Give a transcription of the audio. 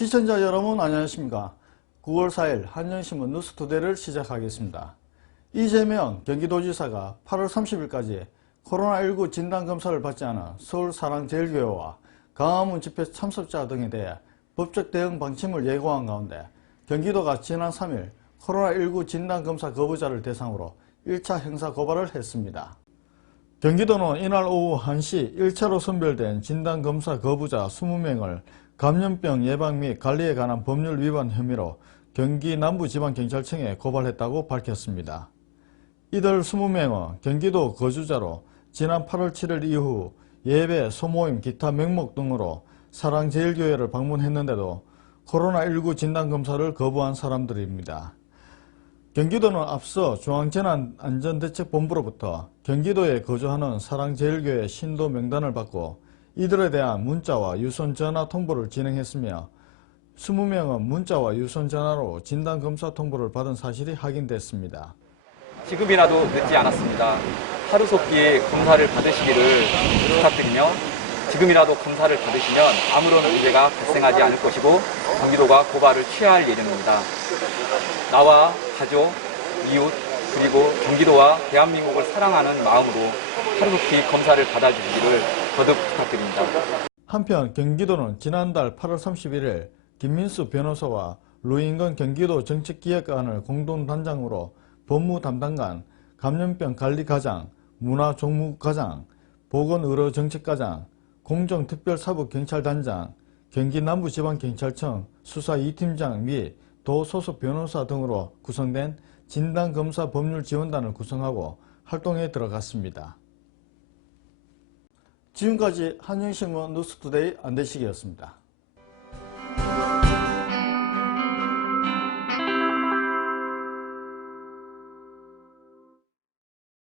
시청자 여러분 안녕하십니까 9월 4일 한영신문 뉴스투데이를 시작하겠습니다 이재명 경기도지사가 8월 30일까지 코로나19 진단검사를 받지 않은 서울사랑제일교회와 강화문 집회 참석자 등에 대해 법적 대응 방침을 예고한 가운데 경기도가 지난 3일 코로나19 진단검사 거부자를 대상으로 1차 형사 고발을 했습니다. 경기도는 이날 오후 1시 1차로 선별된 진단검사 거부자 20명을 감염병 예방 및 관리에 관한 법률 위반 혐의로 경기 남부지방경찰청에 고발했다고 밝혔습니다. 이들 20명은 경기도 거주자로 지난 8월 7일 이후 예배, 소모임, 기타 명목 등으로 사랑제일교회를 방문했는데도 코로나19 진단검사를 거부한 사람들입니다. 경기도는 앞서 중앙재난안전대책본부로부터 경기도에 거주하는 사랑제일교회 신도 명단을 받고 이들에 대한 문자와 유선 전화 통보를 진행했으며 20명은 문자와 유선 전화로 진단검사 통보를 받은 사실이 확인됐습니다. 지금이라도 늦지 않았습니다. 하루속히 검사를 받으시기를 부탁드리며 지금이라도 검사를 받으시면 아무런 문제가 발생하지 않을 것이고 경기도가 고발을 취할 예정입니다. 나와 가족, 이웃, 그리고 경기도와 대한민국을 사랑하는 마음으로 하루속히 검사를 받아주시기를 거듭 부탁드립니다. 한편 경기도는 지난달 8월 31일 김민수 변호사와 루인건 경기도 정책기획관을 공동단장으로 법무 담당관, 감염병 관리과장, 문화종무과장, 보건의료정책과장, 공정특별사법경찰단장, 경기남부지방경찰청 수사 2팀장 및 도소속 변호사 등으로 구성된 진단검사 법률지원단을 구성하고 활동에 들어갔습니다. 지금까지 한영신문 뉴스투데이 안대식이었습니다.